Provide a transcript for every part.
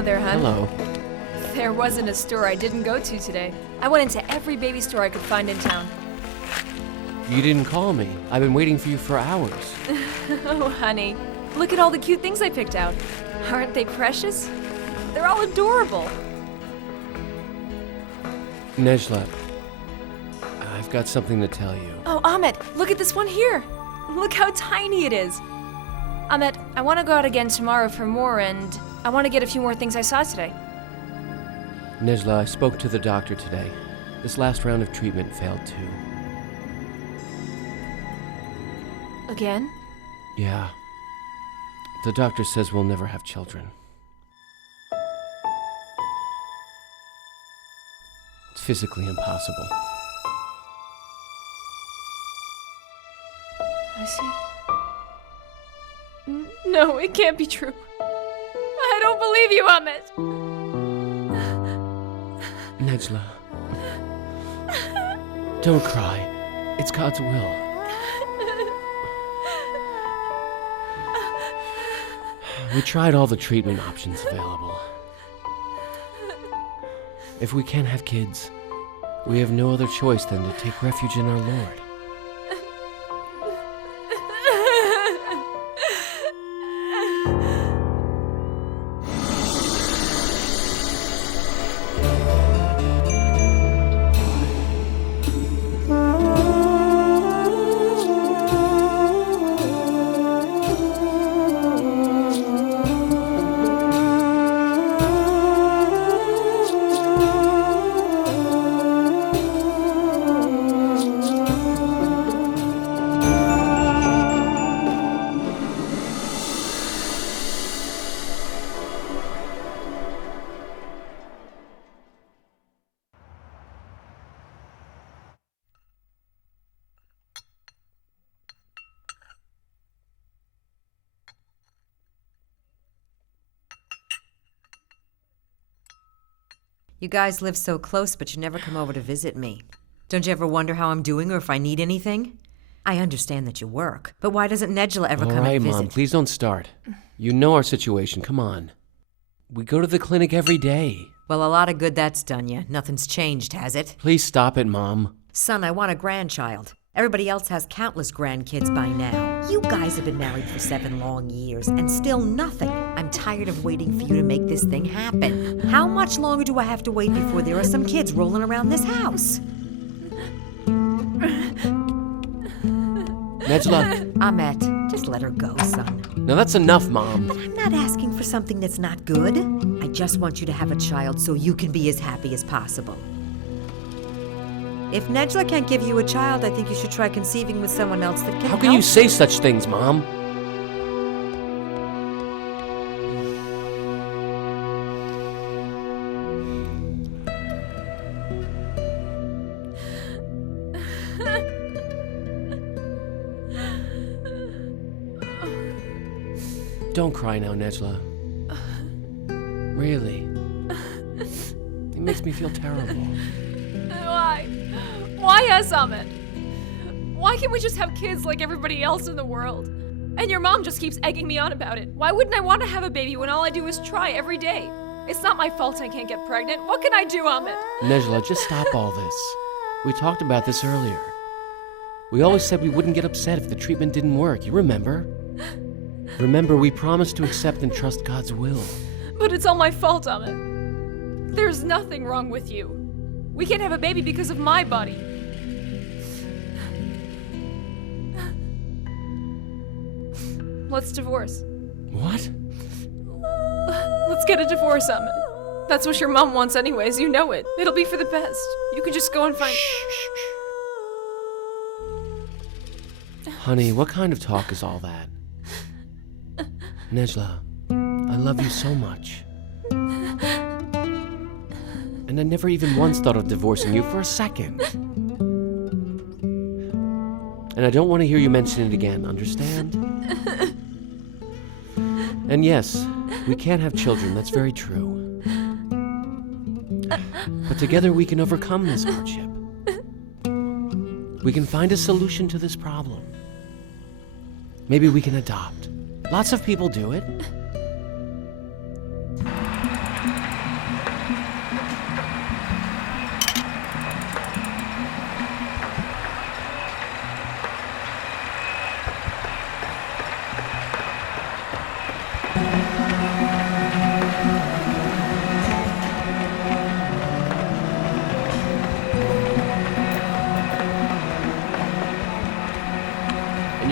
Hello there, hon. Hello. There wasn't a store I didn't go to today. I went into every baby store I could find in town. You didn't call me. I've been waiting for you for hours. Oh, honey. Look at all the cute things I picked out. Aren't they precious? They're all adorable. Nejla, I've got something to tell you. Oh, Ahmet, look at this one here. Look how tiny it is. Ahmet, I want to go out again tomorrow for more, and I want to get a few more things I saw today. Nejla, I spoke to the doctor today. This last round of treatment failed too. Again? Yeah. The doctor says we'll never have children. It's physically impossible. I see. No, it can't be true. I don't believe you, Ahmet. Nejla. Don't cry. It's God's will. We tried all the treatment options available. If we can't have kids, we have no other choice than to take refuge in our Lord. You guys live so close, but you never come over to visit me. Don't you ever wonder how I'm doing or if I need anything? I understand that you work, but why doesn't Nejla ever come and visit? All right, Mom, please don't start. You know our situation, come on. We go to the clinic every day. Well, a lot of good that's done you. Nothing's changed, has it? Please stop it, Mom. Son, I want a grandchild. Everybody else has countless grandkids by now. You guys have been married for 7 long years, and still nothing. I'm tired of waiting for you to make this thing happen. How much longer do I have to wait before there are some kids rolling around this house? Nejla. Ahmet, just let her go, son. Now that's enough, Mom. But I'm not asking for something that's not good. I just want you to have a child so you can be as happy as possible. If Nejla can't give you a child, I think you should try conceiving with someone else that can help. How can you say such things, Mom? Don't cry now, Nejla. Really. It makes me feel terrible. Why? Why us, Ahmet? Why can't we just have kids like everybody else in the world? And your mom just keeps egging me on about it. Why wouldn't I want to have a baby when all I do is try every day? It's not my fault I can't get pregnant. What can I do, Ahmet? Nejla, just stop all this. We talked about this earlier. We always said we wouldn't get upset if the treatment didn't work. You remember? Remember, we promised to accept and trust God's will. But it's all my fault, Ahmet. There's nothing wrong with you. We can't have a baby because of my body. Let's divorce. What? Let's get a divorce, Ahmet. That's what your mom wants anyways, you know it. It'll be for the best. You can just go and find... Honey, what kind of talk is all that? Nejla, I love you so much. And I never even once thought of divorcing you for a second. And I don't want to hear you mention it again, understand? And yes, we can't have children, that's very true. But together we can overcome this hardship. We can find a solution to this problem. Maybe we can adopt. Lots of people do it.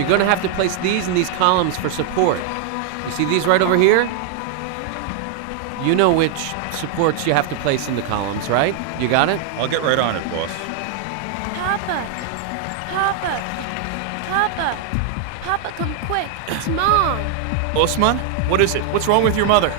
You're gonna have to place these in these columns for support. You see these right over here? You know which supports you have to place in the columns, right? You got it? I'll get right on it, boss. Papa! Papa! Papa! Papa, come quick. It's Mom. Osman, what is it? What's wrong with your mother?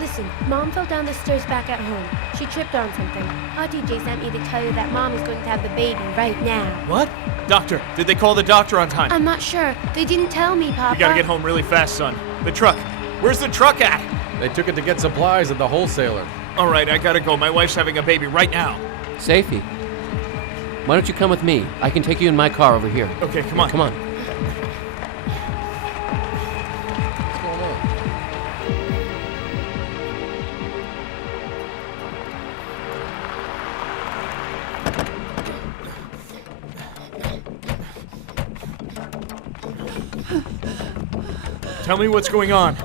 Listen, Mom fell down the stairs back at home. She tripped on something. DJ sent me to tell you that Mom is going to have the baby right now. What? Doctor, did they call the doctor on time? I'm not sure. They didn't tell me, Papa. We gotta get home really fast, son. The truck. Where's the truck at? They took it to get supplies at the wholesaler. All right, I gotta go. My wife's having a baby right now. Safety. Why don't you come with me? I can take you in my car over here. Okay, come on. Come on. What's going on? Tell me what's going on.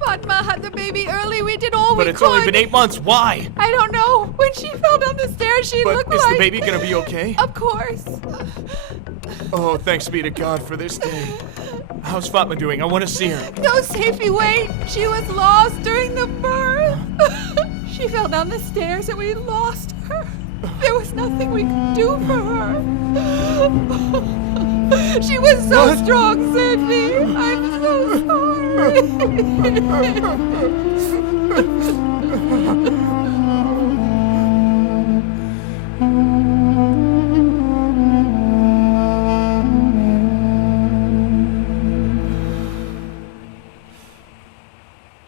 Fatma had the baby early. We did all we could. But it's only been 8 months. Why? I don't know. When she fell down the stairs, she But looked is like... the baby gonna be okay? Of course. Oh, thanks be to God for this day. How's Fatma doing? I want to see her. No, Safi, wait. She was lost during the birth. She fell down the stairs and we lost her. There was nothing we could do for her. She was so What? strong, Safi. I'm so sorry.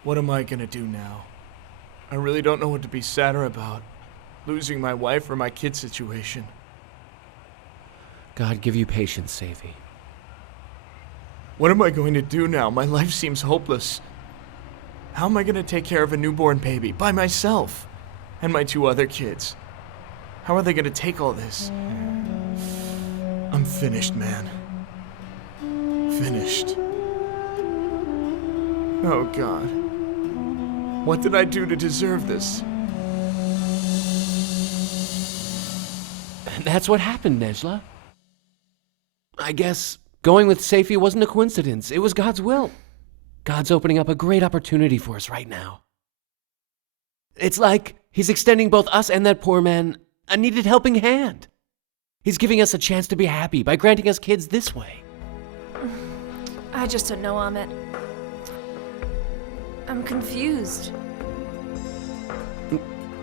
What am I gonna do now? I really don't know what to be sadder about. Losing my wife or my kid situation. God give you patience, Safi. What am I going to do now? My life seems hopeless. How am I going to take care of a newborn baby by myself? And my 2 other kids? How are they going to take all this? I'm finished, man. Finished. Oh, God. What did I do to deserve this? And that's what happened, Nejla. I guess going with Safi wasn't a coincidence. It was God's will. God's opening up a great opportunity for us right now. It's like He's extending both us and that poor man a needed helping hand. He's giving us a chance to be happy by granting us kids this way. I just don't know, Amit. I'm confused.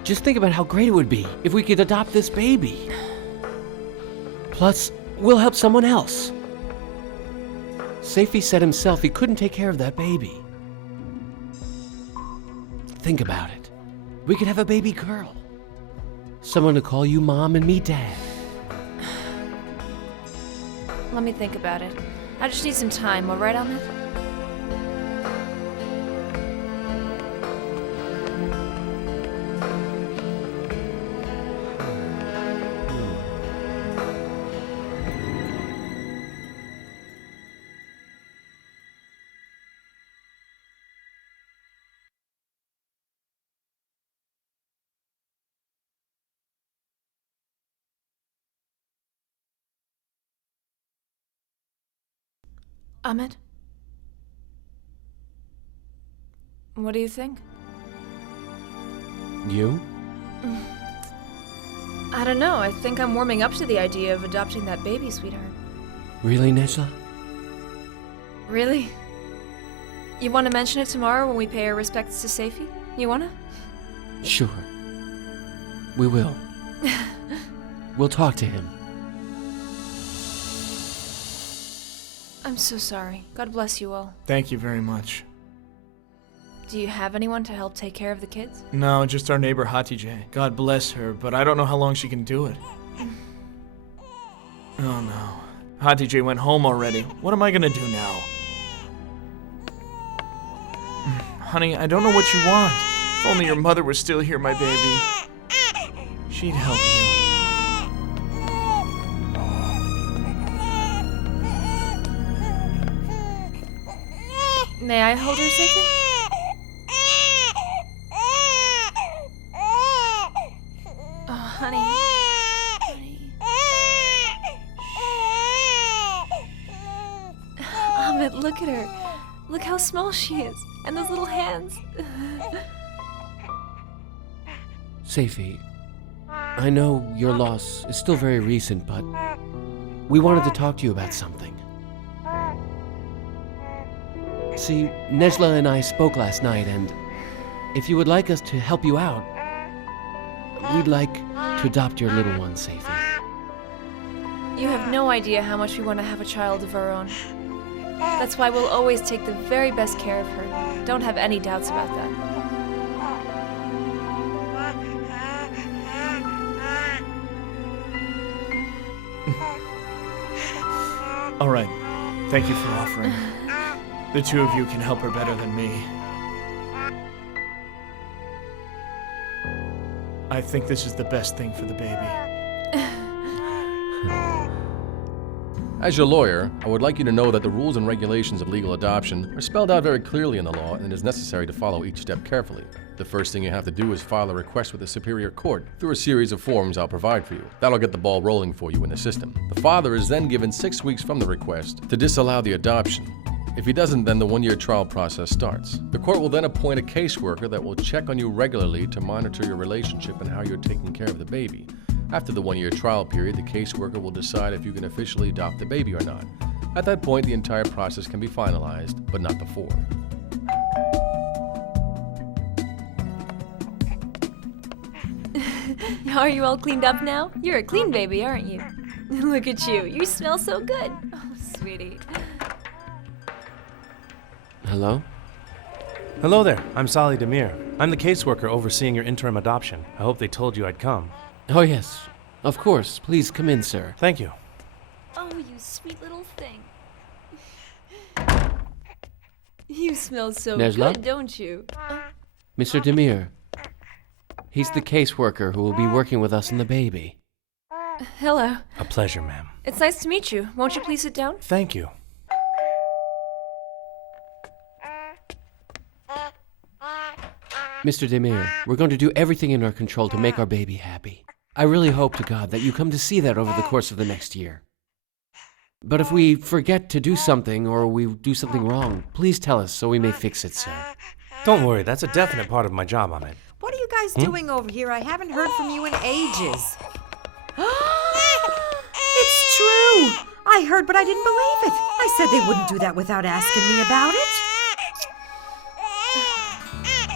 Just think about how great it would be if we could adopt this baby. Plus, we'll help someone else. Safi said himself he couldn't take care of that baby. Think about it. We could have a baby girl. Someone to call you Mom and me Dad. Let me think about it. I just need some time, all right, Amit? Amit? What do you think? You? I don't know. I think I'm warming up to the idea of adopting that baby, sweetheart. Really, Nejla? Really? You want to mention it tomorrow when we pay our respects to Safi? You wanna? Sure. We will. We'll talk to him. I'm so sorry. God bless you all. Thank you very much. Do you have anyone to help take care of the kids? No, just our neighbor Hatice. God bless her, but I don't know how long she can do it. Oh no. Hatice went home already. What am I gonna do now? Honey, I don't know what you want. If only your mother was still here, my baby. She'd help you. May I hold her, Safi? Oh, honey. Honey. Look at her. Look how small she is. And those little hands. Seifi, I know your loss is still very recent, but we wanted to talk to you about something. See, Nejla and I spoke last night, and if you would like us to help you out, we'd like to adopt your little one, Seifi. You have no idea how much we want to have a child of our own. That's why we'll always take the very best care of her. Don't have any doubts about that. All right. Thank you for offering. The two of you can help her better than me. I think this is the best thing for the baby. As your lawyer, I would like you to know that the rules and regulations of legal adoption are spelled out very clearly in the law, and it is necessary to follow each step carefully. The first thing you have to do is file a request with the Superior Court through a series of forms I'll provide for you. That'll get the ball rolling for you in the system. The father is then given 6 weeks from the request to disallow the adoption. If he doesn't, then the 1-year trial process starts. The court will then appoint a caseworker that will check on you regularly to monitor your relationship and how you're taking care of the baby. After the 1-year trial period, the caseworker will decide if you can officially adopt the baby or not. At that point, the entire process can be finalized, but not before. Are you all cleaned up now? You're a clean baby, aren't you? Look at you. You smell so good. Oh, sweetie. Hello? Hello there, I'm Salih and Hizir. I'm the caseworker overseeing your interim adoption. I hope they told you I'd come. Oh, yes. Of course. Please come in, sir. Thank you. Oh, you sweet little thing. You smell so Nejla? good, don't you? Mr. Demir. He's the caseworker who will be working with us and the baby. Hello. A pleasure, ma'am. It's nice to meet you. Won't you please sit down? Thank you. Mr. Demir, we're going to do everything in our control to make our baby happy. I really hope to God that you come to see that over the course of the next year. But if we forget to do something or we do something wrong, please tell us so we may fix it, sir. Don't worry, that's a definite part of my job, Ahmed. What are you guys doing over here? I haven't heard from you in ages. It's true! I heard, but I didn't believe it. I said they wouldn't do that without asking me about it.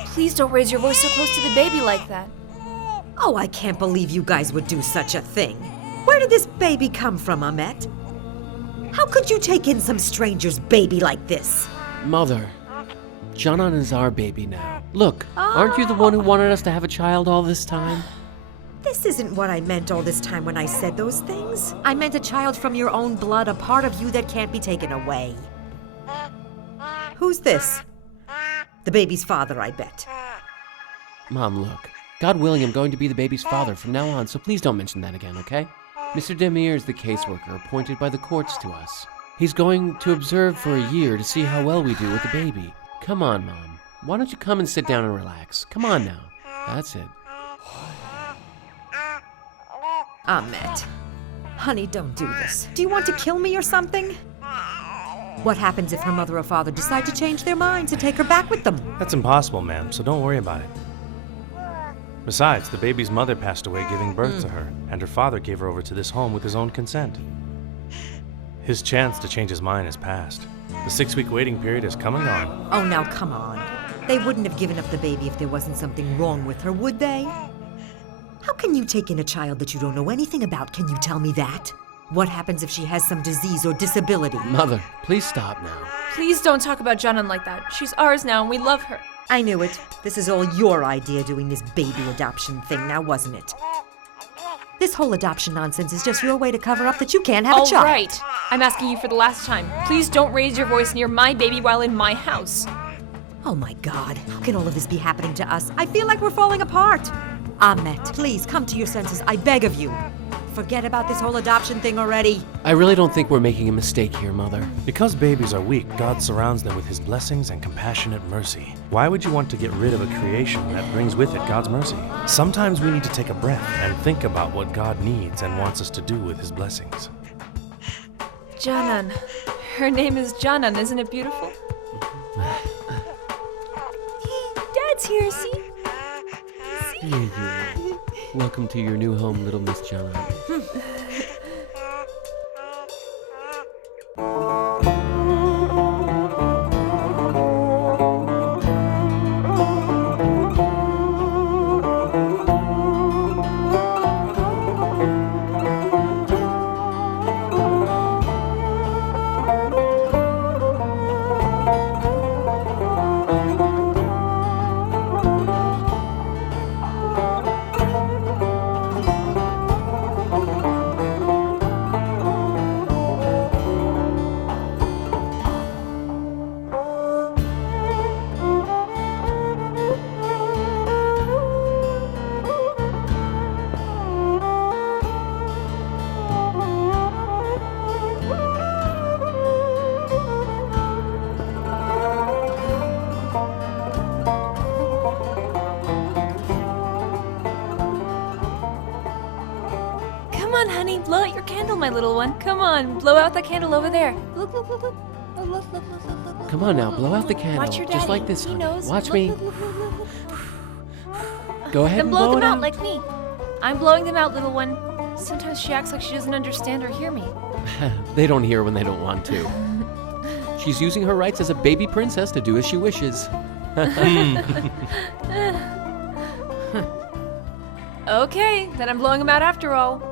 Please don't raise your voice so close to the baby like that. Oh, I can't believe you guys would do such a thing. Where did this baby come from, Ahmed? How could you take in some stranger's baby like this? Mother, Janan is our baby now. Look, aren't you the one who wanted us to have a child all this time? This isn't what I meant all this time when I said those things. I meant a child from your own blood, a part of you that can't be taken away. Who's this? The baby's father, I bet. Mom, look. God willing, I'm going to be the baby's father from now on, so please don't mention that again, okay? Mr. Demir is the caseworker appointed by the courts to us. He's going to observe for a year to see how well we do with the baby. Come on, Mom. Why don't you come and sit down and relax? Come on now. That's it. Ahmed. Honey, don't do this. Do you want to kill me or something? What happens if her mother or father decide to change their minds and take her back with them? That's impossible, ma'am, so don't worry about it. Besides, the baby's mother passed away giving birth to her, and her father gave her over to this home with his own consent. His chance to change his mind has passed. The 6-week waiting period has come and gone. Oh, now come on. They wouldn't have given up the baby if there wasn't something wrong with her, would they? How can you take in a child that you don't know anything about? Can you tell me that? What happens if she has some disease or disability? Mother, please stop now. Please don't talk about Janan like that. She's ours now and we love her. I knew it. This is all your idea doing this baby adoption thing now, wasn't it? This whole adoption nonsense is just your way to cover up that you can't have a child. All right. I'm asking you for the last time. Please don't raise your voice near my baby while in my house. Oh my God, how can all of this be happening to us? I feel like we're falling apart. Ahmed, please come to your senses, I beg of you. Forget about this whole adoption thing already. I really don't think we're making a mistake here, Mother. Because babies are weak, God surrounds them with his blessings and compassionate mercy. Why would you want to get rid of a creation that brings with it God's mercy? Sometimes we need to take a breath and think about what God needs and wants us to do with his blessings. Janan, Her name is Janan, isn't it beautiful? Dad's here, see? Here you are. Welcome to your new home, little Miss John. Come on, honey, blow out your candle, my little one. Come on, blow out the candle over there. Look, look, look, look. Oh, look, look, look, look, look. Come on now, blow out the candle. Watch your Just daddy. like this, He honey. knows. Watch Look, me. look, look, look, look, look. Go ahead Then and blow blow them it out like me. I'm blowing them out, little one. Sometimes she acts like she doesn't understand or hear me. They don't hear when they don't want to. She's using her rights as a baby princess to do as she wishes. Okay, then I'm blowing them out after all.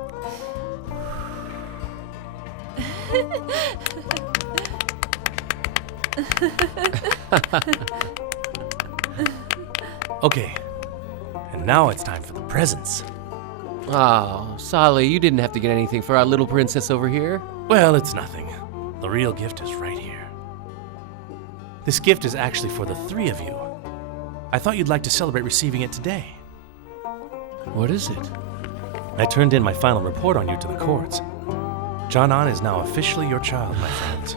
Okay, and now it's time for the presents. Oh, Salih, you didn't have to get anything for our little princess over here. Well, it's nothing. The real gift is right here. This gift is actually for the three of you. I thought you'd like to celebrate receiving it today. What is it? I turned in my final report on you to the courts. Janan is now officially your child, my friends.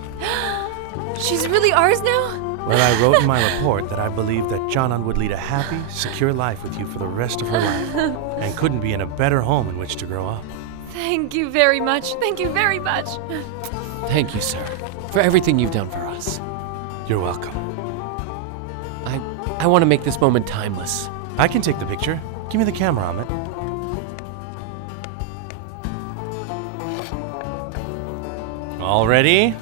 She's really ours now? Well, I wrote in my report that I believe that Janan would lead a happy, secure life with you for the rest of her life, and couldn't be in a better home in which to grow up. Thank you very much. Thank you very much. Thank you, sir, for everything you've done for us. You're welcome. I want to make this moment timeless. I can take the picture. Give me the camera, Amit. All ready?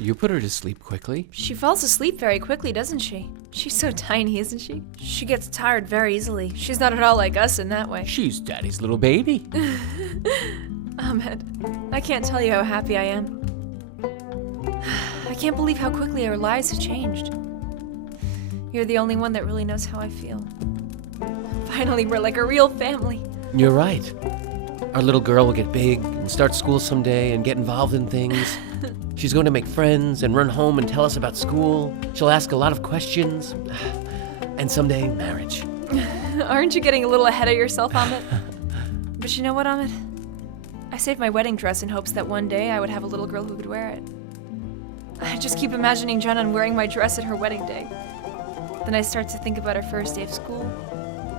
You put her to sleep quickly. She falls asleep very quickly, doesn't she? She's so tiny, isn't she? She gets tired very easily. She's not at all like us in that way. She's Daddy's little baby. Ahmed, I can't tell you how happy I am. I can't believe how quickly our lives have changed. You're the only one that really knows how I feel. Finally, we're like a real family. You're right. Our little girl will get big and start school someday and get involved in things. She's going to make friends and run home and tell us about school. She'll ask a lot of questions. And someday, marriage. Aren't you getting a little ahead of yourself, Ahmed? But you know what, Ahmed? I saved my wedding dress in hopes that one day I would have a little girl who could wear it. I just keep imagining Janan wearing my dress at her wedding day. Then I start to think about her first day of school.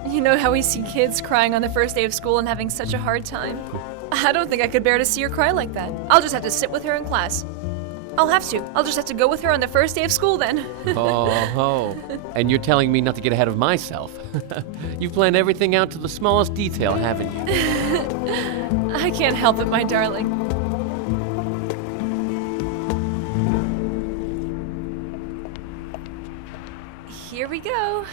You know how we see kids crying on the first day of school and having such a hard time? I don't think I could bear to see her cry like that. I'll just have to sit with her in class. I'll have to. I'll just have to go with her on the first day of school then. Oh. And you're telling me not to get ahead of myself. You've planned everything out to the smallest detail, haven't you? I can't help it, my darling. Here we go.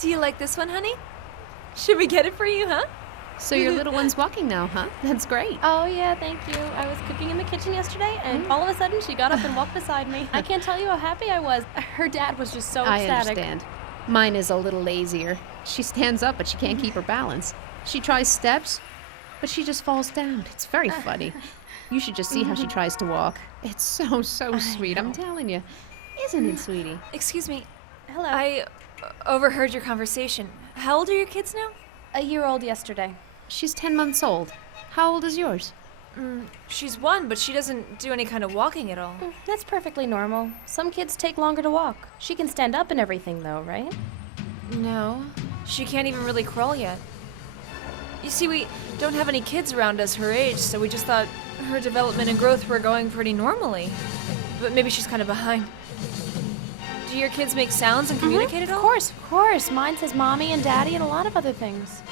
Do you like this one, honey? Should we get it for you, huh? So your little one's walking now, huh? That's great. Oh, yeah, thank you. I was cooking in the kitchen yesterday, and all of a sudden she got up and walked beside me. I can't tell you how happy I was. Her dad was just so I ecstatic. understand. Mine is a little lazier. She stands up, but she can't keep her balance. She tries steps, but she just falls down. It's very funny. You should just see how she tries to walk. It's so sweet, I'm telling you. Isn't it, sweetie? Excuse me. Hello. I overheard your conversation. How old are your kids now? A year old yesterday. She's 10 months old. How old is yours? She's 1, but she doesn't do any kind of walking at all. That's perfectly normal. Some kids take longer to walk. She can stand up and everything, though, right? No, she can't even really crawl yet. You see, we don't have any kids around us her age, so we just thought her development and growth were going pretty normally. But maybe she's kind of behind. Do your kids make sounds and communicate at all? Of course. Mine says mommy and daddy and a lot of other things.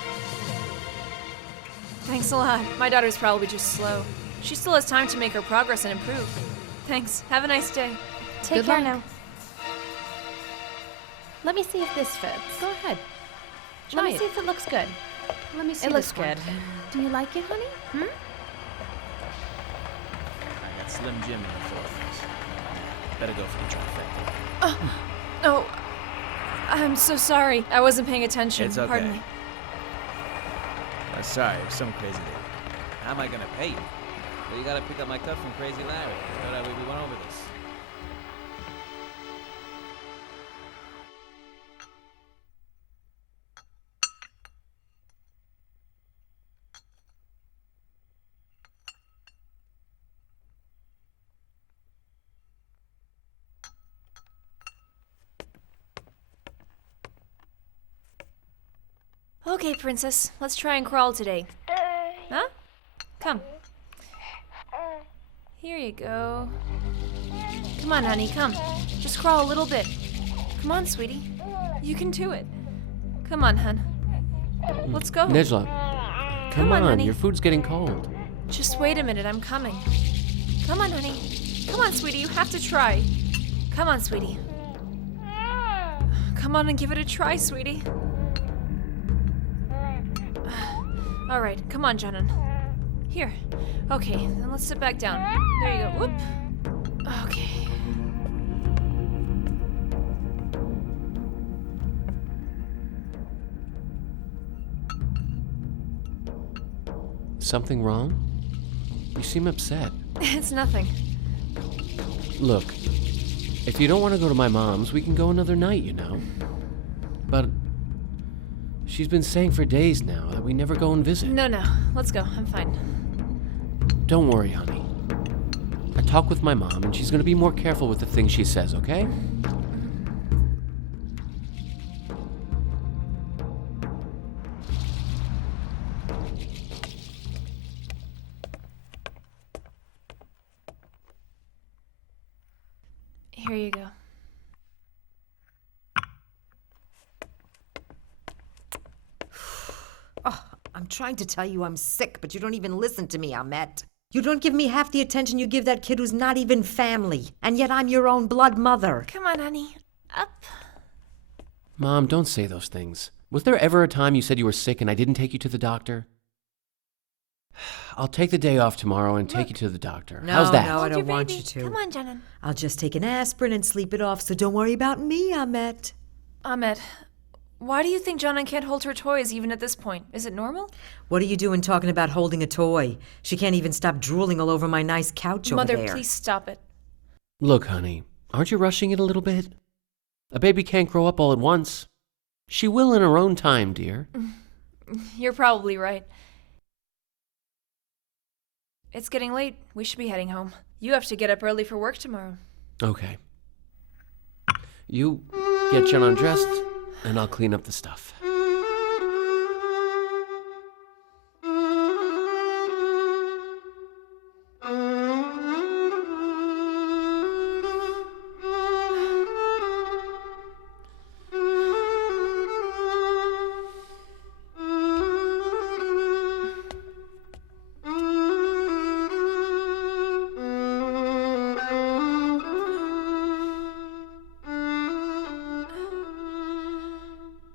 Thanks a lot. My daughter's probably just slow. She still has time to make her progress and improve. Thanks. Have a nice day. Take Good care luck. now. Let me see if this fits. Go ahead. Let Try me it. see if it looks good. Let me see It looks this one. good. Do you like it, honey? I got Slim Jim in the fourth. Better go for the trifecta. Oh, I'm so sorry. I wasn't paying attention. It's okay. Pardon me. Sorry, it was some crazy day. How am I gonna pay you? Well, you gotta pick up my cut from Crazy Larry. I thought we went over this. Okay, princess. Let's try and crawl today. Huh? Come. Here you go. Come on, honey, come. Just crawl a little bit. Come on, sweetie. You can do it. Come on, hun. Let's go. Nejla, come on, on, honey. your food's getting cold. Just wait a minute, I'm coming. Come on, honey. Come on, sweetie, you have to try. Come on, sweetie. Come on and give it a try, sweetie. All right, come on, Janan. Here. Okay, then let's sit back down. There you go. Whoop. Okay. Something wrong? You seem upset. It's nothing. Look, if you don't want to go to my mom's, we can go another night, you know. But she's been saying for days now that we never go and visit. No, let's go. I'm fine. Don't worry, honey. I talked with my mom, and she's gonna be more careful with the things she says, okay? Here you go. I'm trying to tell you I'm sick, but you don't even listen to me, Ahmet. You don't give me half the attention you give that kid who's not even family, and yet I'm your own blood mother. Come on, honey. Up. Mom, don't say those things. Was there ever a time you said you were sick and I didn't take you to the doctor? I'll take the day off tomorrow and take you to the doctor. No, How's that? no, I Hold your don't want baby. you to. Come on, Janan. I'll just take an aspirin and sleep it off, so don't worry about me, Ahmet. Ahmed, why do you think Janan can't hold her toys even at this point? Is it normal? What are you doing talking about holding a toy? She can't even stop drooling all over my nice couch over Mother, there. please stop it. Look, honey, aren't you rushing it a little bit? A baby can't grow up all at once. She will in her own time, dear. You're probably right. It's getting late. We should be heading home. You have to get up early for work tomorrow. Okay. You get Jen undressed, and I'll clean up the stuff.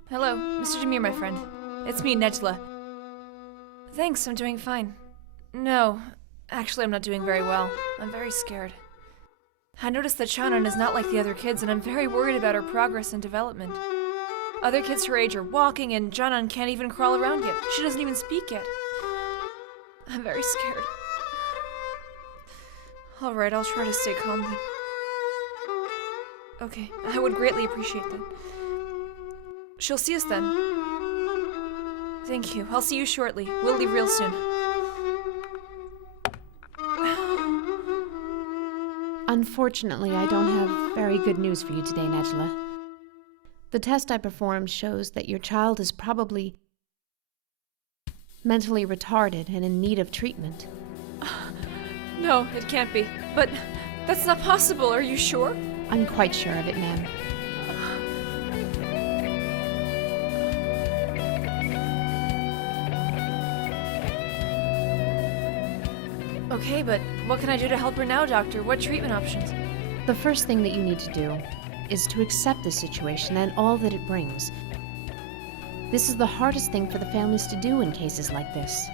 Hello, Mr. Demir, my friend. It's me, Nejla. Thanks, I'm doing fine. No, actually, I'm not doing very well. I'm very scared. I noticed that Shannon is not like the other kids, and I'm very worried about her progress and development. Other kids her age are walking, and Janan can't even crawl around yet. She doesn't even speak yet. I'm very scared. All right, I'll try to stay calm then. Okay, I would greatly appreciate that. She'll see us then. Thank you. I'll see you shortly. We'll leave real soon. Unfortunately, I don't have very good news for you today, Nejla. The test I performed shows that your child is probably mentally retarded and in need of treatment. No, it can't be. But that's not possible. Are you sure? I'm quite sure of it, ma'am. Okay, but what can I do to help her now, Doctor? What treatment options? The first thing that you need to do is to accept the situation and all that it brings. This is the hardest thing for the families to do in cases like this.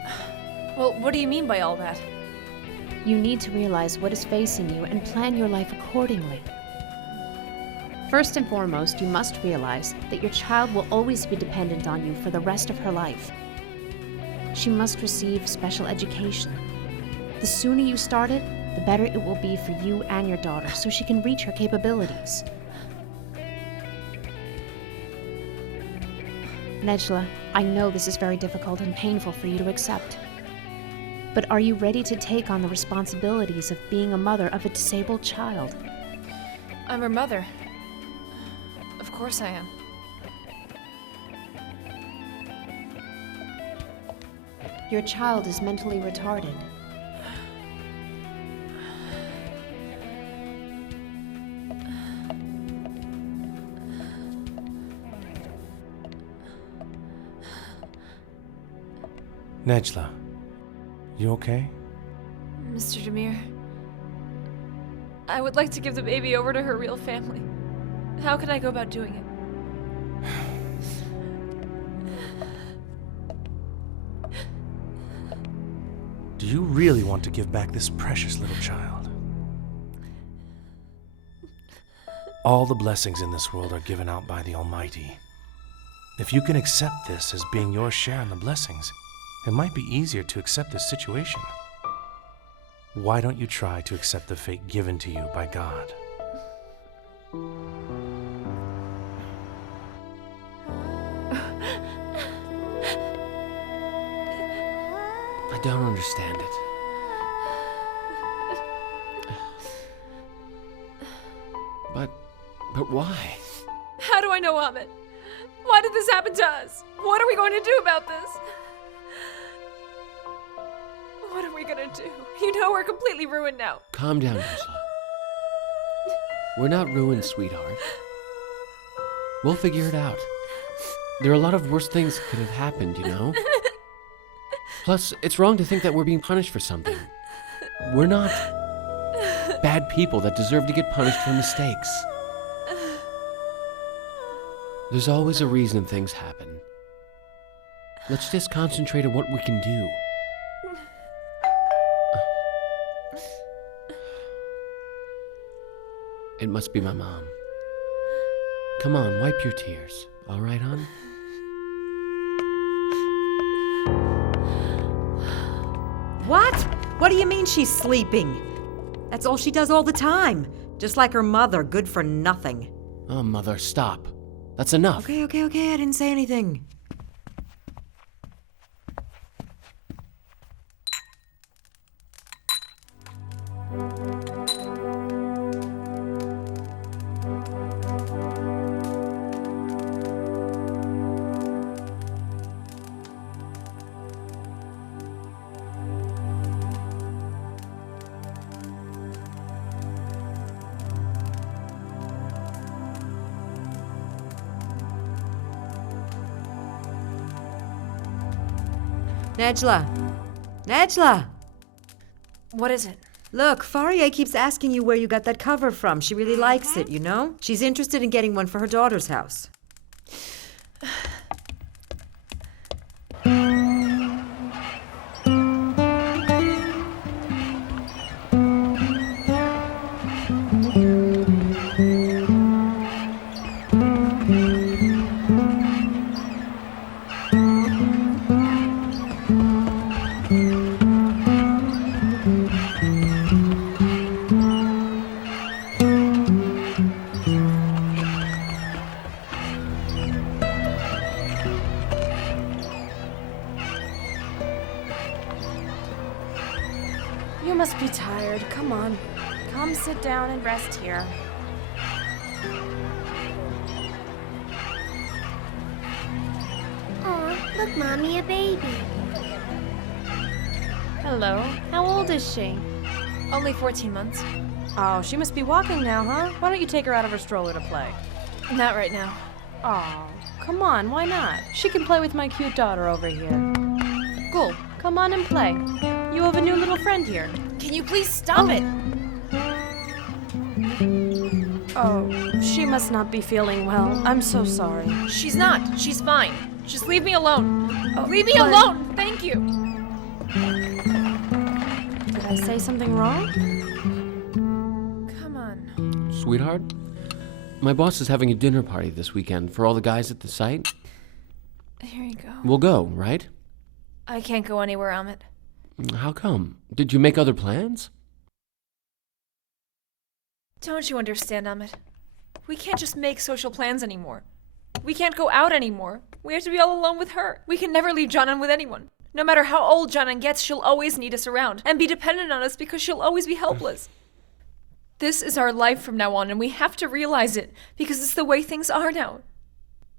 Well, what do you mean by all that? You need to realize what is facing you and plan your life accordingly. First and foremost, you must realize that your child will always be dependent on you for the rest of her life. She must receive special education. The sooner you start it, the better it will be for you and your daughter so she can reach her capabilities. Nejla, I know this is very difficult and painful for you to accept. But are you ready to take on the responsibilities of being a mother of a disabled child? I'm her mother. Of course I am. Your child is mentally retarded. Nejla, you okay? Mr. Demir, I would like to give the baby over to her real family. How can I go about doing it? Do you really want to give back this precious little child? All the blessings in this world are given out by the Almighty. If you can accept this as being your share in the blessings, it might be easier to accept this situation. Why don't you try to accept the fate given to you by God? I don't understand it. But why? How do I know, Ahmed? Why did this happen to us? What are we going to do about this? What are we gonna do? You know we're completely ruined now. Calm down, Angela. We're not ruined, sweetheart. We'll figure it out. There are a lot of worse things that could have happened, you know? Plus, it's wrong to think that we're being punished for something. We're not bad people that deserve to get punished for mistakes. There's always a reason things happen. Let's just concentrate on what we can do. It must be my mom. Come on, wipe your tears. All right, hon? What? What do you mean she's sleeping? That's all she does all the time. Just like her mother, good for nothing. Oh, Mother, stop. That's enough. Okay, I didn't say anything. Nejla! What is it? Look, Faria keeps asking you where you got that cover from. She really likes it, you know? She's interested in getting one for her daughter's house. must be tired. Come on. Come sit down and rest here. Aw, look, Mommy, a baby. Hello. How old is she? Only 14 months. Oh, she must be walking now, huh? Why don't you take her out of her stroller to play? Not right now. Oh, come on, why not? She can play with my cute daughter over here. Cool, come on and play. You have a new little friend here. Can you please stop it? Oh, she must not be feeling well. I'm so sorry. She's not. She's fine. Just leave me alone. Leave me but- alone. Thank you. Did I say something wrong? Come on. Sweetheart, my boss is having a dinner party this weekend for all the guys at the site. Here you go. We'll go, right? I can't go anywhere, Amit. How come? Did you make other plans? Don't you understand, Amit? We can't just make social plans anymore. We can't go out anymore. We have to be all alone with her. We can never leave Janan with anyone. No matter how old Janan gets, she'll always need us around and be dependent on us because she'll always be helpless. This is our life from now on, and we have to realize it because it's the way things are now.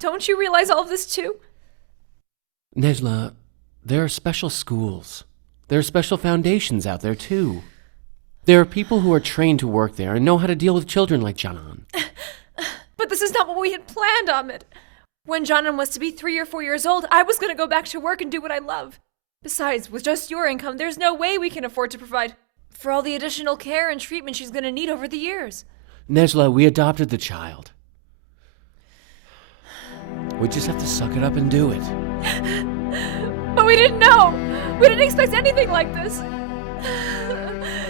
Don't you realize all of this too? Nejla, there are special schools. There are special foundations out there too. There are people who are trained to work there and know how to deal with children like Janan. But this is not what we had planned, Amit. When Janan was to be 3 or 4 years old, I was going to go back to work and do what I love. Besides, with just your income, there's no way we can afford to provide for all the additional care and treatment she's going to need over the years. Nejla, we adopted the child. We just have to suck it up and do it. But we didn't know. We didn't expect anything like this.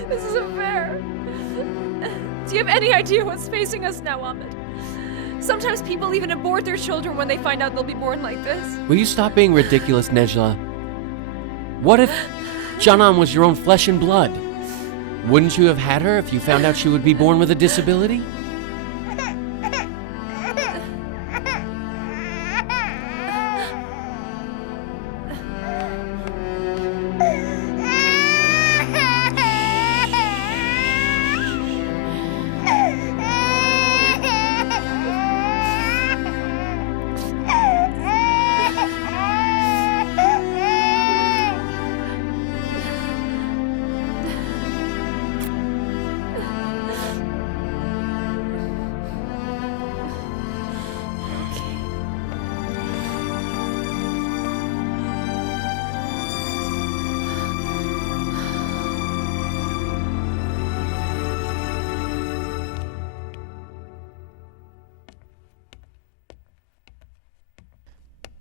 This isn't fair. Do you have any idea what's facing us now, Amit? Sometimes people even abort their children when they find out they'll be born like this. Will you stop being ridiculous, Nejla? What if Janan was your own flesh and blood? Wouldn't you have had her if you found out she would be born with a disability?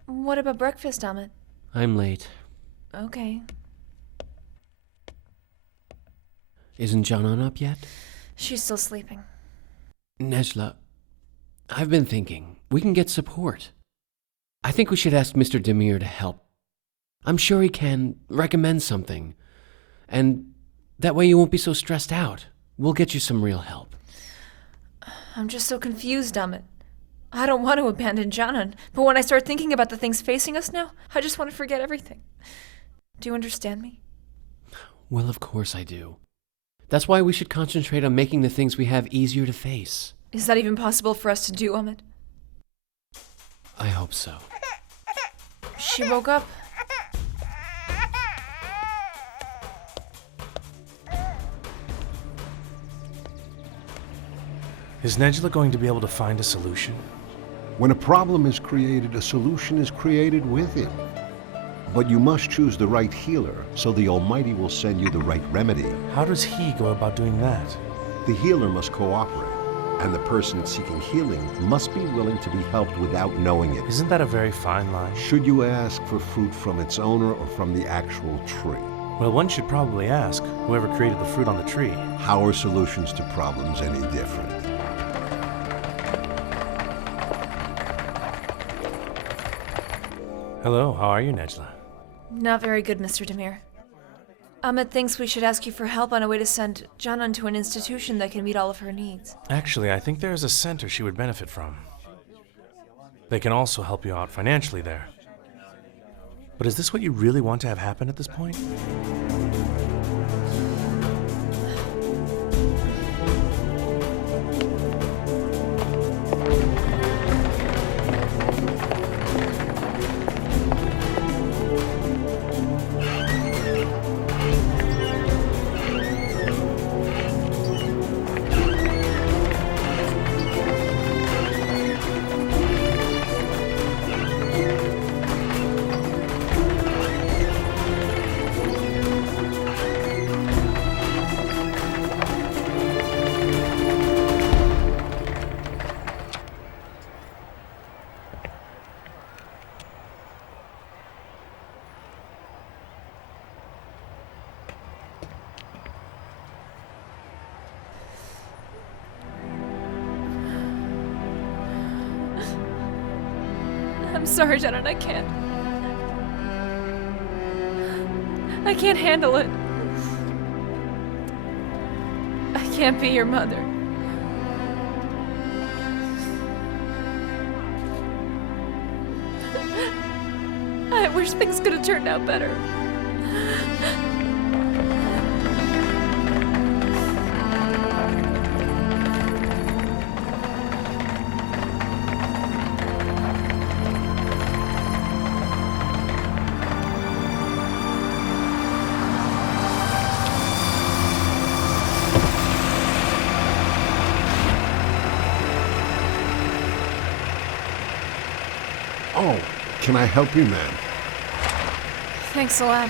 What about breakfast, Amit? I'm late. Okay. Isn't Janan up yet? She's still sleeping. Nejla, I've been thinking, we can get support. I think we should ask Mr. Demir to help. I'm sure he can recommend something. And that way you won't be so stressed out. We'll get you some real help. I'm just so confused, Amit. I don't want to abandon Janan, but when I start thinking about the things facing us now, I just want to forget everything. Do you understand me? Well, of course I do. That's why we should concentrate on making the things we have easier to face. Is that even possible for us to do, Amit? I hope so. She woke up. Is Nejla going to be able to find a solution? When a problem is created, a solution is created with it. But you must choose the right healer, so the Almighty will send you the right remedy. How does he go about doing that? The healer must cooperate, and the person seeking healing must be willing to be helped without knowing it. Isn't that a very fine line? Should you ask for fruit from its owner or from the actual tree? Well, one should probably ask whoever created the fruit on the tree. How are solutions to problems any different? Hello, how are you, Nejla? Not very good, Mr. Demir. Amit thinks we should ask you for help on a way to send Janan to an institution that can meet all of her needs. Actually, I think there is a center she would benefit from. They can also help you out financially there. But is this what you really want to have happen at this point? I'm sorry, Janet, I can't. I can't handle it. I can't be your mother. I wish things could have turned out better. Oh, can I help you, ma'am? Thanks a lot.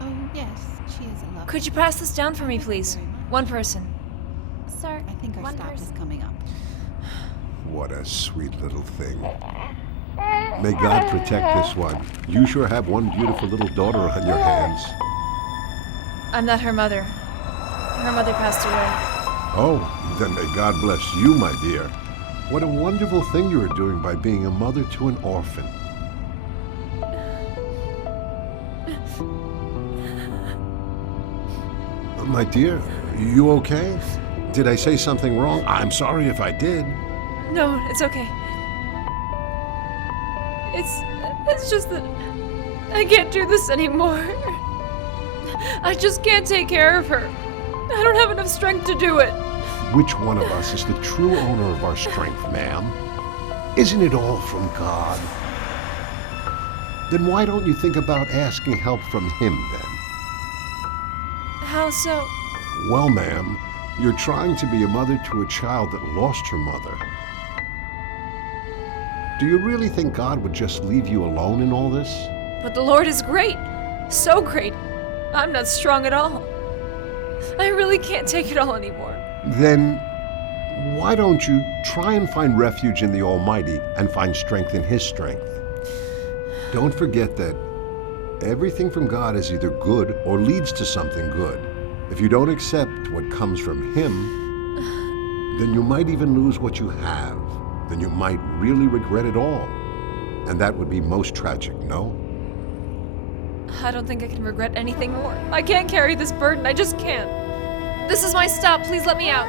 Oh, yes, she is a lovely. Could you pass this down for me, please? One person. Sir, I think our one stop person. is coming up. What a sweet little thing. May God protect this one. You sure have one beautiful little daughter on your hands. I'm not her mother. Her mother passed away. Oh, then may God bless you, my dear. What a wonderful thing you are doing by being a mother to an orphan. My dear, you okay? Did I say something wrong? I'm sorry if I did. No, it's okay. It's just that I can't do this anymore. I just can't take care of her. I don't have enough strength to do it. Which one of us is the true owner of our strength, ma'am? Isn't it all from God? Then why don't you think about asking help from Him then? How so? Well, ma'am, you're trying to be a mother to a child that lost her mother. Do you really think God would just leave you alone in all this? But the Lord is great. So great. I'm not strong at all. I really can't take it all anymore. Then why don't you try and find refuge in the Almighty and find strength in His strength? Don't forget that everything from God is either good or leads to something good. If you don't accept what comes from Him, then you might even lose what you have. Then you might really regret it all. And that would be most tragic, no? I don't think I can regret anything more. I can't carry this burden. I just can't. This is my stop. Please let me out.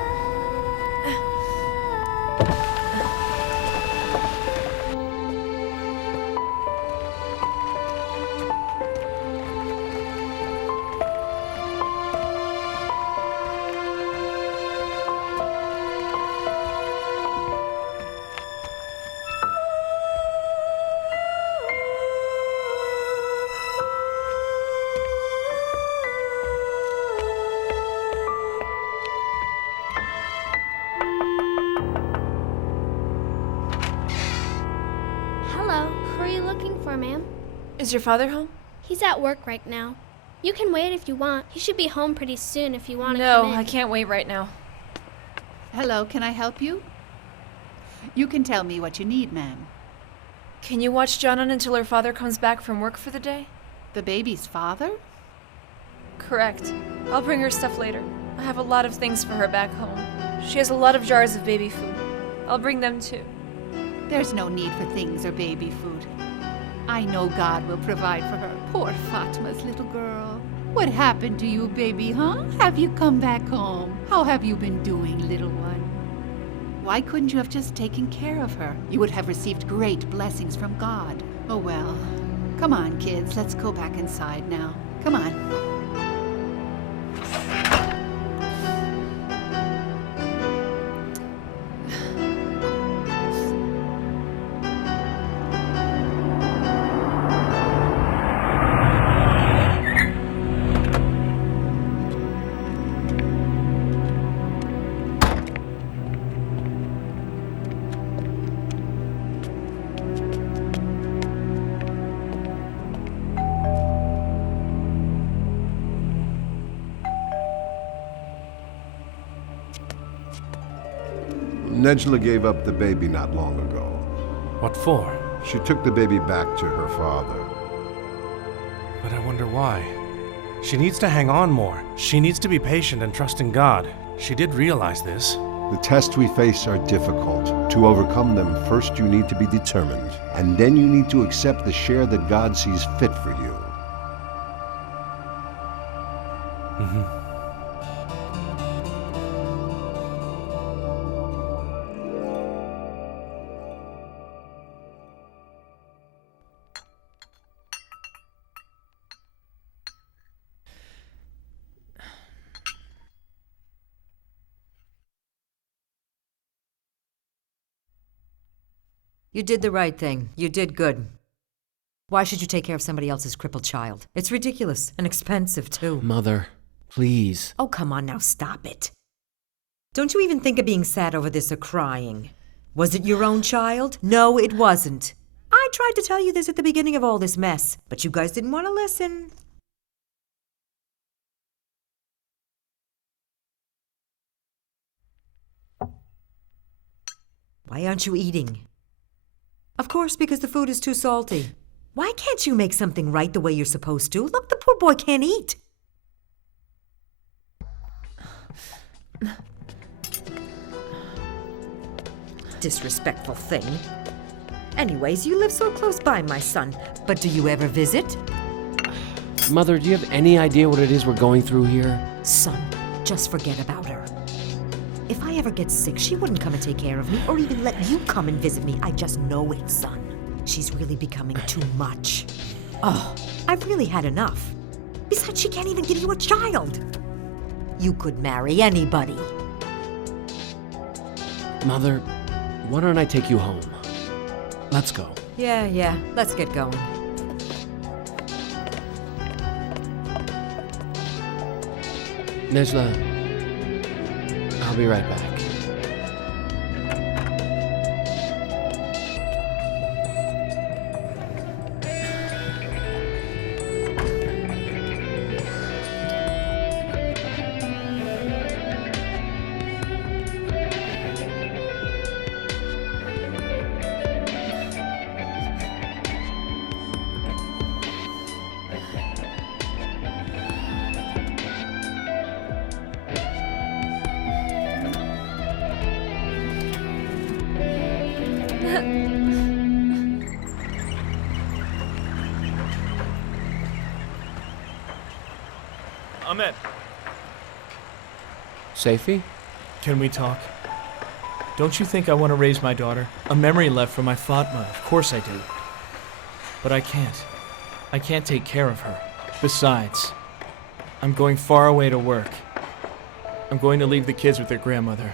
Hello, who are you looking for, ma'am? Is your father home? He's at work right now. You can wait if you want. He should be home pretty soon if you want to No, come in. I can't wait right now. Hello, can I help you? You can tell me what you need, ma'am. Can you watch Jonna until her father comes back from work for the day? The baby's father? Correct. I'll bring her stuff later. I have a lot of things for her back home. She has a lot of jars of baby food. I'll bring them too. There's no need for things or baby food. I know God will provide for her. Poor Fatma's little girl. What happened to you, baby, huh? Have you come back home? How have you been doing, little one? Why couldn't you have just taken care of her? You would have received great blessings from God. Oh well. Come on, kids. Let's go back inside now. Come on. Nejla gave up the baby not long ago. What for? She took the baby back to her father. But I wonder why. She needs to hang on more. She needs to be patient and trust in God. She did realize this. The tests we face are difficult. To overcome them, first you need to be determined, and then you need to accept the share that God sees fit for you. You did the right thing. You did good. Why should you take care of somebody else's crippled child? It's ridiculous and expensive, too. Mother, please. Oh, come on now, stop it. Don't you even think of being sad over this or crying? Was it your own child? No, it wasn't. I tried to tell you this at the beginning of all this mess, but you guys didn't want to listen. Why aren't you eating? Of course, because the food is too salty. Why can't you make something right the way you're supposed to? Look, the poor boy can't eat. Disrespectful thing. Anyways, you live so close by, my son. But do you ever visit? Mother, do you have any idea what it is we're going through here? Son, just forget about her. If I ever get sick, she wouldn't come and take care of me, or even let you come and visit me. I just know it, son. She's really becoming too much. Oh, I've really had enough. Besides, she can't even give you a child. You could marry anybody. Mother, why don't I take you home? Let's go. Yeah, let's get going. Nejla, I'll be right back. Ahmed, Safie? can we talk? Don't you think I want to raise my daughter? A memory left from my Fatma, of course I do. But I can't. I can't take care of her. Besides, I'm going far away to work. I'm going to leave the kids with their grandmother.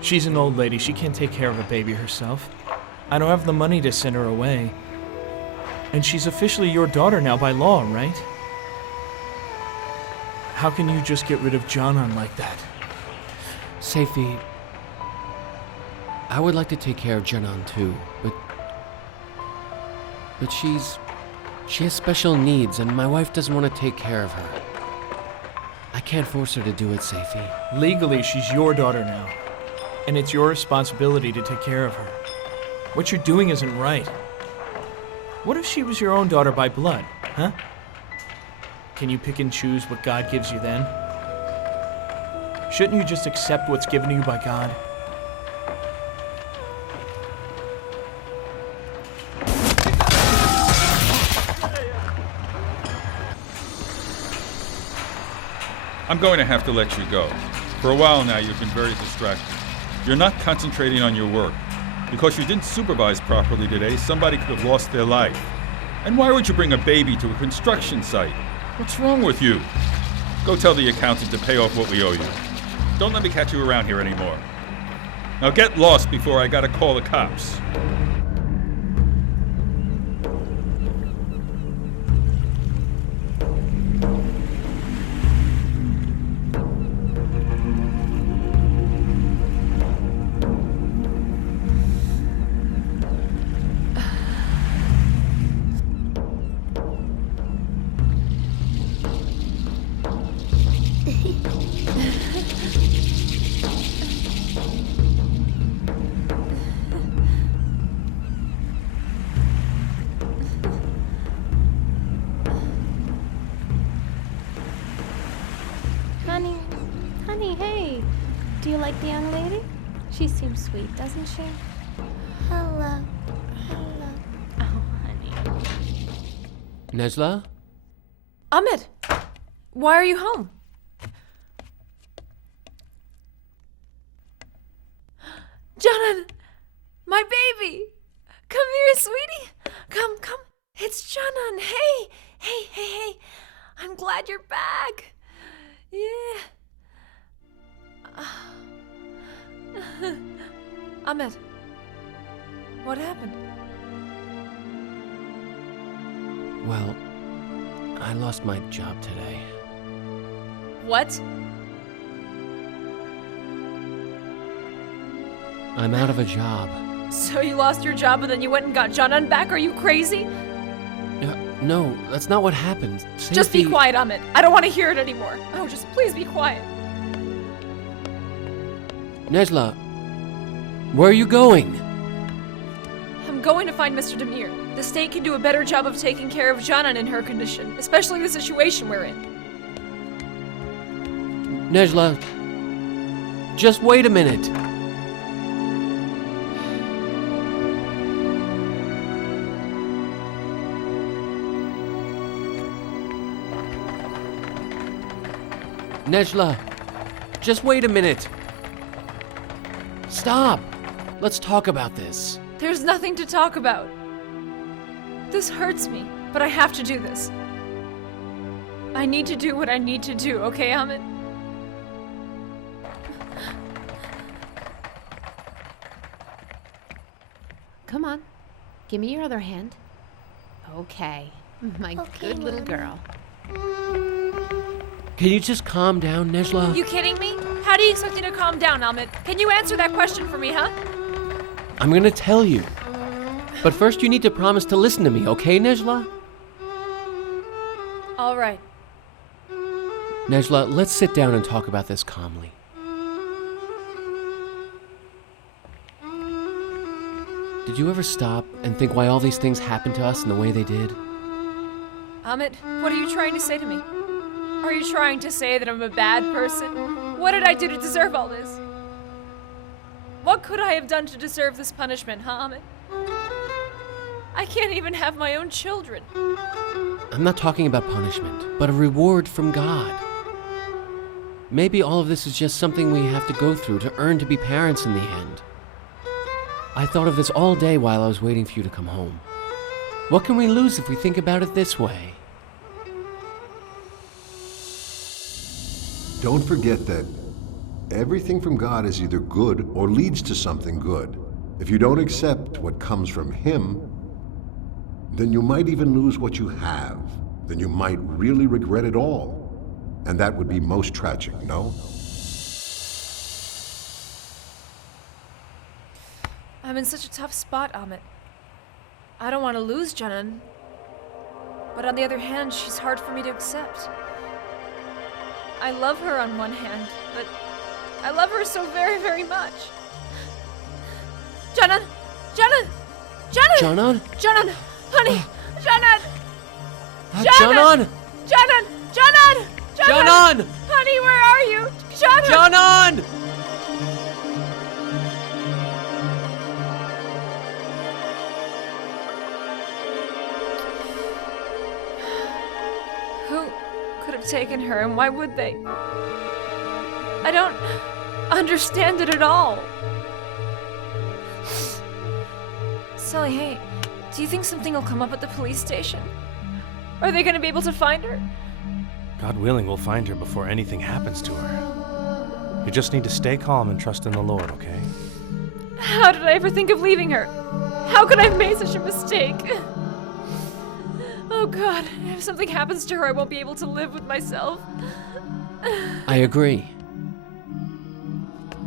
She's an old lady. She can't take care of a baby herself. I don't have the money to send her away. And she's officially your daughter now by law, right? How can you just get rid of Janan like that? Safie, I would like to take care of Janan too, but she has special needs and my wife doesn't want to take care of her. I can't force her to do it, Safie. Legally, she's your daughter now, and it's your responsibility to take care of her. What you're doing isn't right. What if she was your own daughter by blood, huh? Can you pick and choose what God gives you then? Shouldn't you just accept what's given to you by God? I'm going to have to let you go. For a while now, you've been very distracted. You're not concentrating on your work. Because you didn't supervise properly today, somebody could have lost their life. And why would you bring a baby to a construction site? What's wrong with you? Go tell the accountant to pay off what we owe you. Don't let me catch you around here anymore. Now get lost before I gotta call the cops. Do you like the young lady? She seems sweet, doesn't she? Hello. Hello. Oh, honey. Nejla? Ahmed, why are you home? Janan, my baby. Come here, sweetie. Come. It's Janan. Hey. I'm glad you're back. Yeah. Ahmed, what happened? Well, I lost my job today. What? I'm out of a job. So you lost your job and then you went and got Janan back? Are you crazy? No, that's not what happened. Just be quiet, Ahmed. I don't want to hear it anymore. Oh, just please be quiet. Nejla, where are you going? I'm going to find Mr. Demir. The state can do a better job of taking care of Janan in her condition, especially the situation we're in. Nejla, just wait a minute. Nejla, just wait a minute. Stop. Let's talk about this. There's nothing to talk about. This hurts me, but I have to do this. I need to do what I need to do, okay, Ahmed? Come on. Give me your other hand. Okay. My good little girl. Can you just calm down, Nejla? You kidding me? How do you expect me to calm down, Ahmed? Can you answer that question for me, huh? I'm gonna tell you. But first you need to promise to listen to me, okay, Nejla? All right. Nejla, let's sit down and talk about this calmly. Did you ever stop and think why all these things happened to us in the way they did? Ahmed, what are you trying to say to me? Are you trying to say that I'm a bad person? What did I do to deserve all this? What could I have done to deserve this punishment, huh, Ahmed? I can't even have my own children. I'm not talking about punishment, but a reward from God. Maybe all of this is just something we have to go through to earn to be parents in the end. I thought of this all day while I was waiting for you to come home. What can we lose if we think about it this way? Don't forget that everything from God is either good or leads to something good. If you don't accept what comes from Him, then you might even lose what you have. Then you might really regret it all. And that would be most tragic, no? I'm in such a tough spot, Ahmed. I don't want to lose Janan. But on the other hand, she's hard for me to accept. I love her on one hand, but I love her so very, very much. Janan! Janan! Janan! Janan? Janan! Honey! Janan! Janan! Janan! Janan! Janan! Honey, where are you? Janan! Janan! Who could have taken her, and why would they? I don't understand it at all. Salih, hey, do you think something will come up at the police station? Are they going to be able to find her? God willing, we'll find her before anything happens to her. You just need to stay calm and trust in the Lord, okay? How did I ever think of leaving her? How could I have made such a mistake? Oh God, if something happens to her, I won't be able to live with myself. I agree.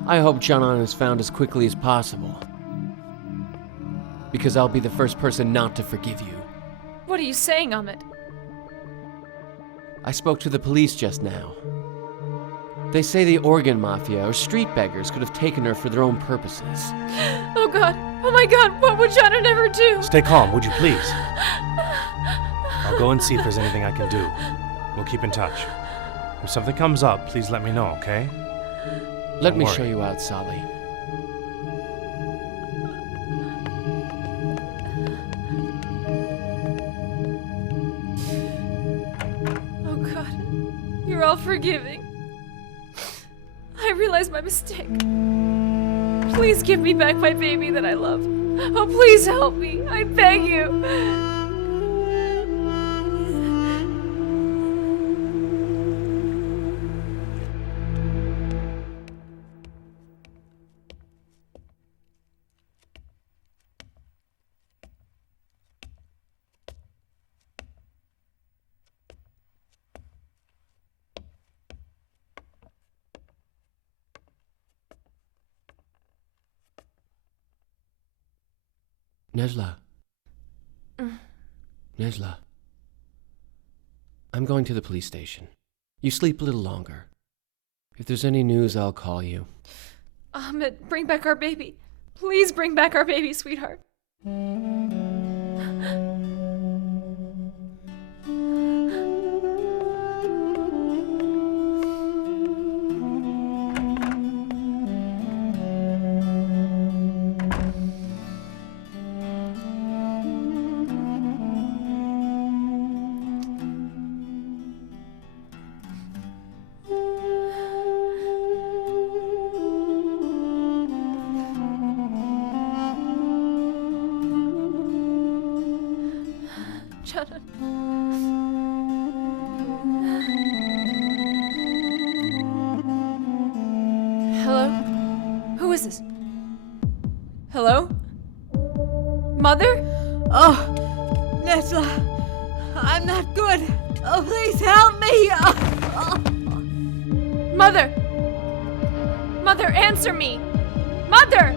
I hope Janan is found as quickly as possible. Because I'll be the first person not to forgive you. What are you saying, Ahmed? I spoke to the police just now. They say the organ mafia or street beggars could have taken her for their own purposes. Oh God, oh my God, what would Janan ever do? Stay calm, would you please? I'll go and see if there's anything I can do. We'll keep in touch. If something comes up, please let me know, okay? Let Don't me worry. show you out, Salih. Oh God, you're all forgiving. I realize my mistake. Please give me back my baby that I love. Oh, please help me. I beg you. Nejla. Nejla. I'm going to the police station. You sleep a little longer. If there's any news, I'll call you. Ahmed, bring back our baby. Please bring back our baby, sweetheart. Hello? Who is this? Hello? Mother? Oh, Nejla, I'm not good. Oh, please help me. Mother! Mother, answer me! Mother!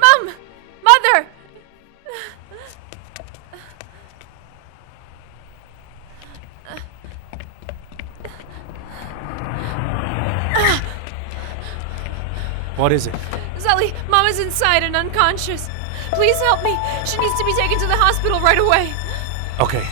Mom! Mother! What is it? Salih, Mom is inside and unconscious. Please help me. She needs to be taken to the hospital right away. Okay.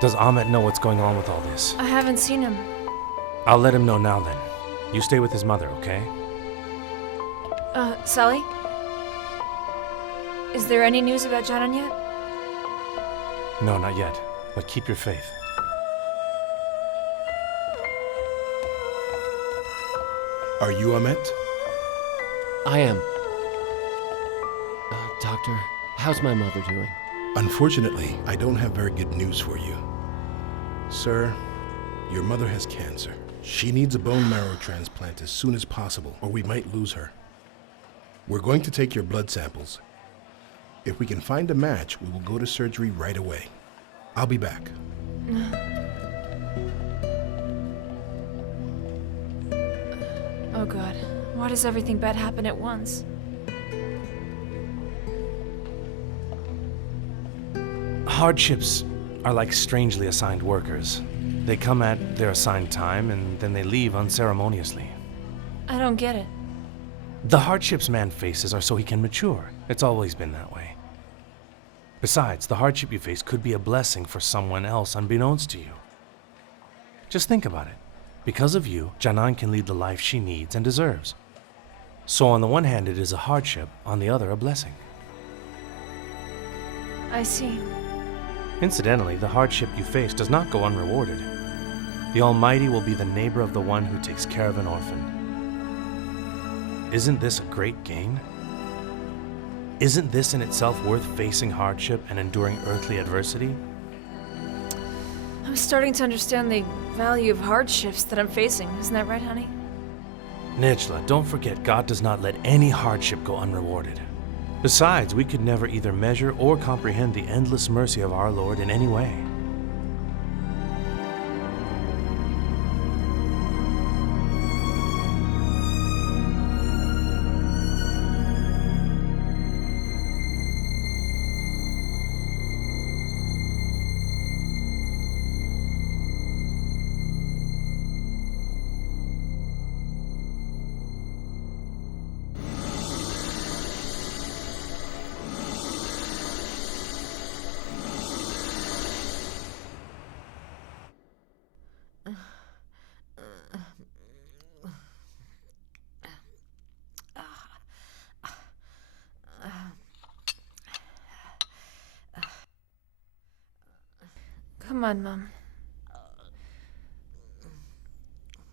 Does Ahmet know what's going on with all this? I haven't seen him. I'll let him know now then. You stay with his mother, okay? Salih? Is there any news about Janan yet? No, not yet. But keep your faith. Are you Ahmet? I am. Doctor, how's my mother doing? Unfortunately, I don't have very good news for you. Sir, your mother has cancer. She needs a bone marrow transplant as soon as possible, or we might lose her. We're going to take your blood samples. If we can find a match, we will go to surgery right away. I'll be back. Oh God, why does everything bad happen at once? Hardships are like strangely assigned workers. They come at their assigned time and then they leave unceremoniously. I don't get it. The hardships man faces are so he can mature. It's always been that way. Besides, the hardship you face could be a blessing for someone else unbeknownst to you. Just think about it. Because of you, Janan can lead the life she needs and deserves. So on the one hand it is a hardship, on the other a blessing. I see. Incidentally, the hardship you face does not go unrewarded. The Almighty will be the neighbor of the one who takes care of an orphan. Isn't this a great gain? Isn't this in itself worth facing hardship and enduring earthly adversity? I'm starting to understand the value of hardships that I'm facing. Isn't that right, honey? Nejla, don't forget God does not let any hardship go unrewarded. Besides, we could never either measure or comprehend the endless mercy of our Lord in any way. Come on, Mom.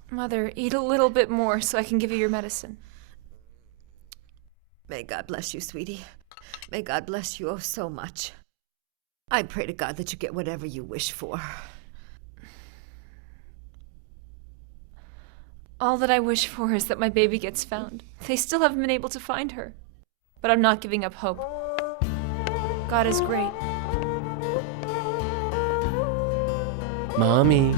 Mother, eat a little bit more so I can give you your medicine. May God bless you, sweetie. May God bless you oh so much. I pray to God that you get whatever you wish for. All that I wish for is that my baby gets found. They still haven't been able to find her. But I'm not giving up hope. God is great. Mommy,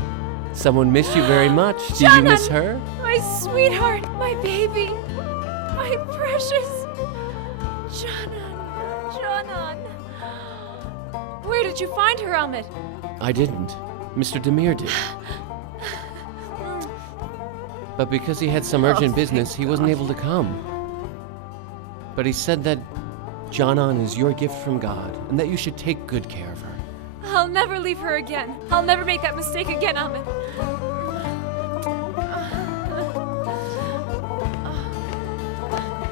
someone missed you very much. Did you miss her? My sweetheart, my baby, my precious Janan. Where did you find her, Ahmed? I didn't. Mr. Demir did. But because he had some urgent business, he wasn't able to come. But he said that Janan is your gift from God, and that you should take good care of her. I'll never leave her again. I'll never make that mistake again, Ahmed.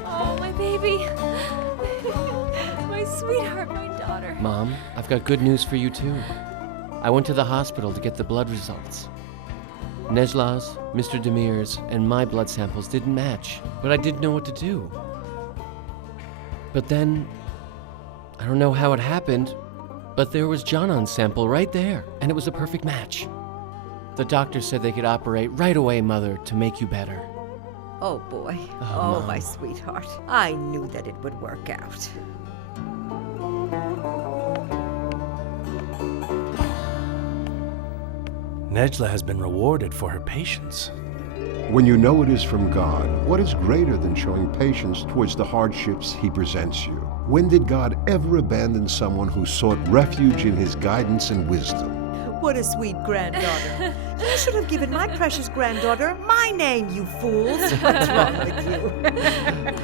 Oh, my baby. My sweetheart, my daughter. Mom, I've got good news for you too. I went to the hospital to get the blood results. Nejla's, Mr. Demir's, and my blood samples didn't match, but I didn't know what to do. But then, I don't know how it happened, but there was Janan's sample right there, and it was a perfect match. The doctor said they could operate right away, Mother, to make you better. Oh, boy. Oh, Oh, Mom. my sweetheart. I knew that it would work out. Nejla has been rewarded for her patience. When you know it is from God, what is greater than showing patience towards the hardships He presents you? When did God ever abandon someone who sought refuge in His guidance and wisdom? What a sweet granddaughter. You should have given my precious granddaughter my name, you fools. What's wrong with you?